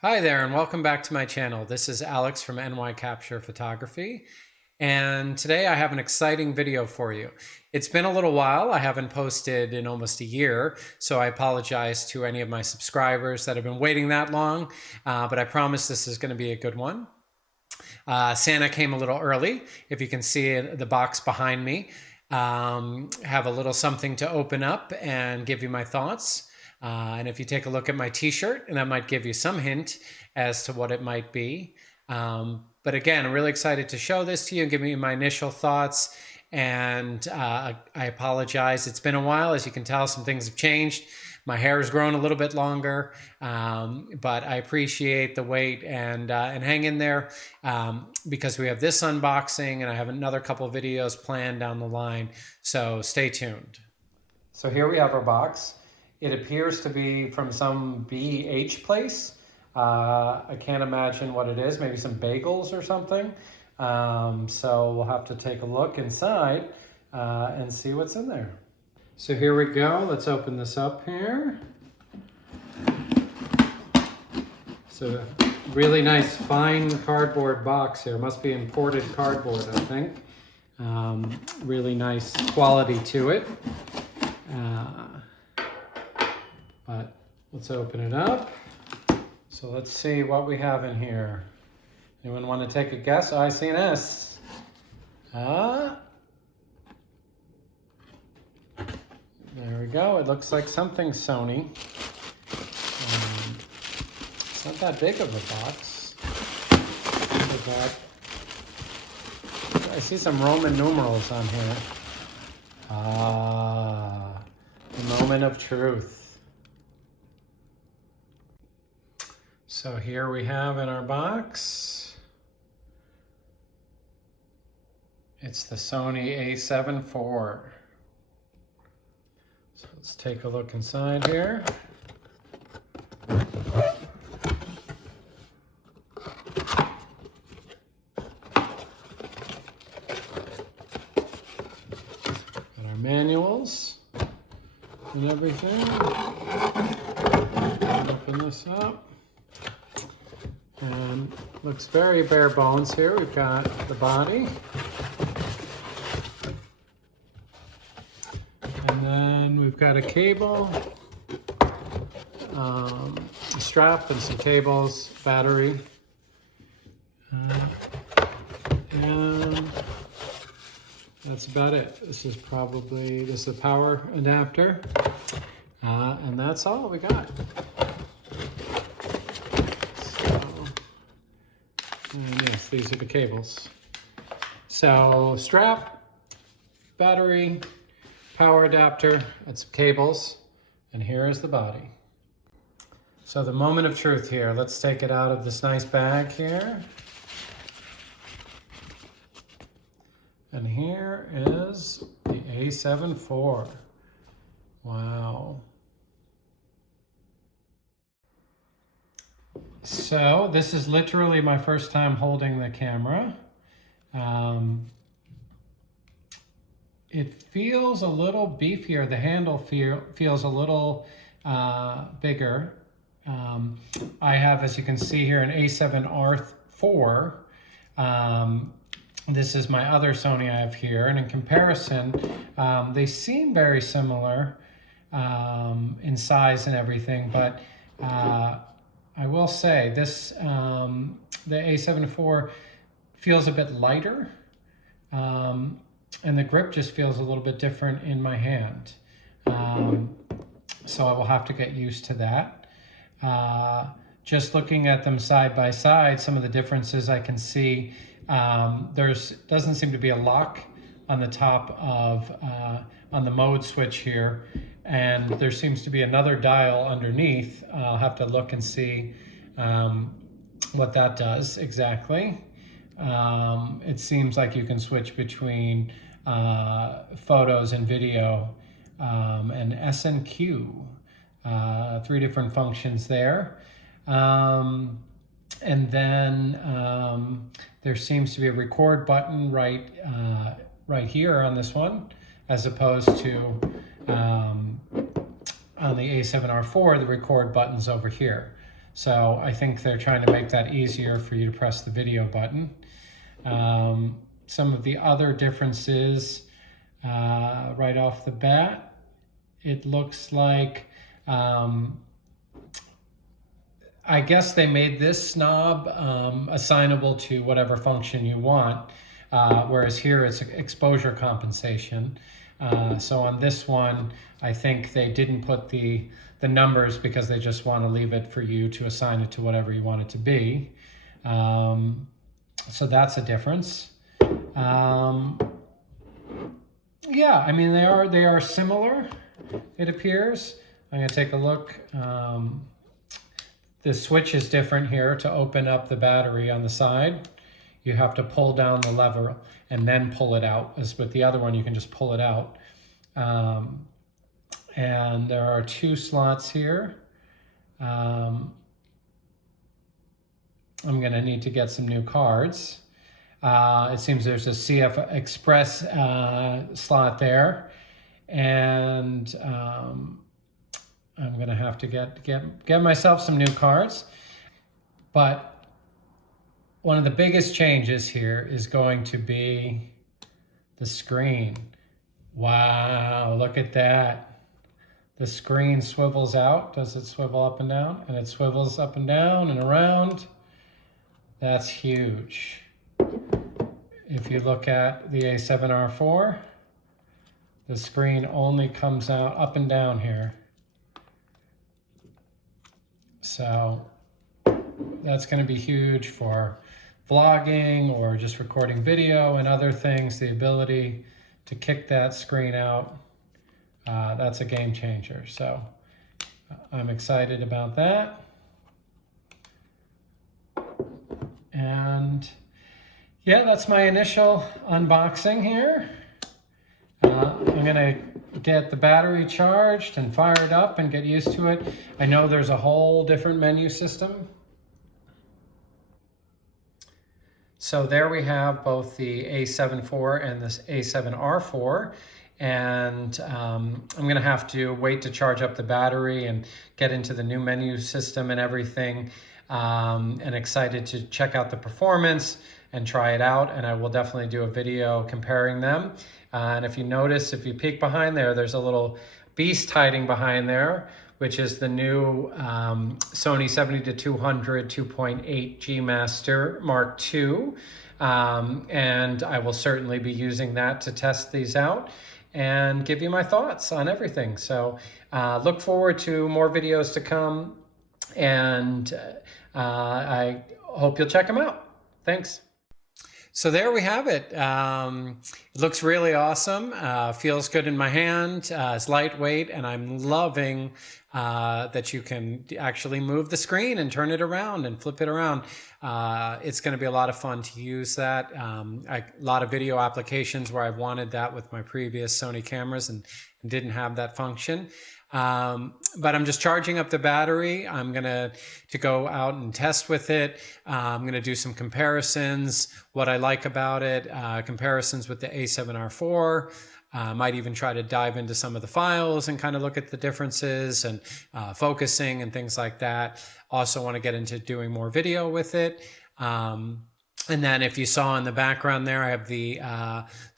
Hi there and welcome back to my channel. This is Alex from NY Capture Photography, and today I have an exciting video for you. It's been a little while. I haven't posted in almost a year, so I apologize to any of my subscribers that have been waiting that long, but I promise this is going to be a good one. Santa came a little early. If you can see the box behind me, have a little something to open up and give you my thoughts. And if you take a look at my t-shirt, and that might give you some hint as to what it might be. But again, I'm really excited to show this to you and give you my initial thoughts. And I apologize. It's been a while. As you can tell, some things have changed. My hair has grown a little bit longer, but I appreciate the wait and hang in there because we have this unboxing and I have another couple of videos planned down the line. So stay tuned. So here we have our box. It appears to be from some BH place. I can't imagine what it is, maybe some bagels or something. So we'll have to take a look inside and see what's in there. So here we go, let's open this up here. So really nice fine cardboard box here. Must be imported cardboard, I think. Really nice quality to it. But let's open it up. So let's see what we have in here. Anyone want to take a guess? Oh, I see an S. There we go. It looks like something Sony. It's not that big of a box. I see some Roman numerals on here. The moment of truth. So here we have in our box, it's the Sony A74. So let's take a look inside here. Got our manuals and everything. Open this up. And looks very bare bones here. We've got the body. And then we've got a cable, a strap and some cables, battery. And that's about it. This is a power adapter. And that's all we got. And yes, these are the cables. So strap, battery, power adapter, and some cables. And here is the body. So the moment of truth here. Let's take it out of this nice bag here. And here is the A74. Wow. So this is literally my first time holding the camera. It feels a little beefier. The handle feels a little bigger. I have, as you can see here, an A7R4. This is my other Sony I have here, and in comparison, they seem very similar in size and everything, but I will say this, the A74 feels a bit lighter, and the grip just feels a little bit different in my hand. So I will have to get used to that. Just looking at them side by side, some of the differences I can see, doesn't seem to be a lock on the top of, on the mode switch here. And there seems to be another dial underneath. I'll have to look and see what that does exactly. It seems like you can switch between photos and video and S and Q. 3 different functions there. And then there seems to be a record button right here on this one, as opposed to on the A7R4, the record button's over here. So I think they're trying to make that easier for you to press the video button. Some of the other differences right off the bat, it looks like, I guess they made this knob assignable to whatever function you want, whereas here it's exposure compensation. So on this one, I think they didn't put the numbers because they just want to leave it for you to assign it to whatever you want it to be. So that's a difference. Yeah, I mean, they are similar, it appears. I'm going to take a look. The switch is different here. To open up the battery on the side, you have to pull down the lever and then pull it out. As with the other one, you can just pull it out. And there are 2 slots here. I'm going to need to get some new cards. It seems there's a CF Express slot there, and I'm going to have to get myself some new cards. But one of the biggest changes here is going to be the screen. Wow, look at that. The screen swivels out. Does it swivel up and down? And it swivels up and down and around. That's huge. If you look at the A7R4, the screen only comes out up and down here. So that's going to be huge for vlogging or just recording video and other things. The ability to kick that screen out, that's a game changer. So I'm excited about that. And yeah, that's my initial unboxing here. I'm gonna get the battery charged and fire it up and get used to it. I know there's a whole different menu system. So there we have both the A74 and this A7R4. And I'm gonna have to wait to charge up the battery and get into the new menu system and everything. And excited to check out the performance and try it out. And I will definitely do a video comparing them. And if you notice, if you peek behind there, there's a little beast hiding behind there, which is the new Sony A74 2.8 G Master Mark II. And I will certainly be using that to test these out and give you my thoughts on everything. So look forward to more videos to come, and I hope you'll check them out. Thanks. So there we have it. It looks really awesome. Feels good in my hand. It's lightweight, and I'm loving that you can actually move the screen and turn it around and flip it around. It's going to be a lot of fun to use that. A lot of video applications where I've wanted that with my previous Sony cameras and didn't have that function. But I'm just charging up the battery. I'm gonna go out and test with it. I'm gonna do some comparisons, what I like about it, comparisons with the A7R4. Might even try to dive into some of the files and kind of look at the differences and focusing and things like that. Also want to get into doing more video with it. And then if you saw in the background there, I have the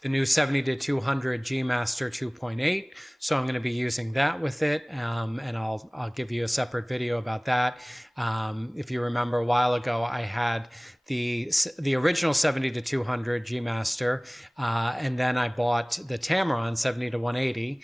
new 70-200 G Master 2.8. So I'm going to be using that with it. And I'll give you a separate video about that. If you remember a while ago, I had the original 70-200 G Master, and then I bought the Tamron 70-180.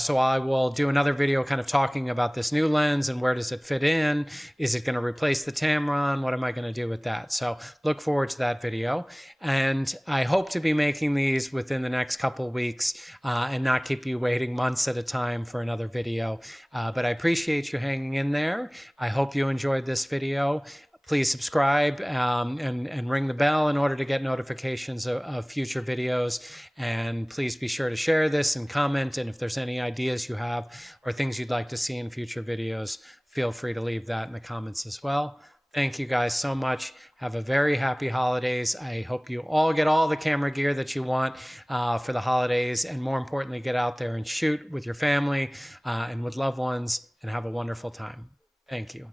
So I will do another video kind of talking about this new lens and where does it fit in? Is it going to replace the Tamron? What am I going to do with that? So look forward to that video. And I hope to be making these within the next couple weeks and not keep you waiting months at a time for another video. But I appreciate you hanging in there. I hope you enjoyed this video. Please subscribe and ring the bell in order to get notifications of future videos. And please be sure to share this and comment. And if there's any ideas you have or things you'd like to see in future videos, feel free to leave that in the comments as well. Thank you guys so much. Have a very happy holidays. I hope you all get all the camera gear that you want for the holidays. And more importantly, get out there and shoot with your family and with loved ones and have a wonderful time. Thank you.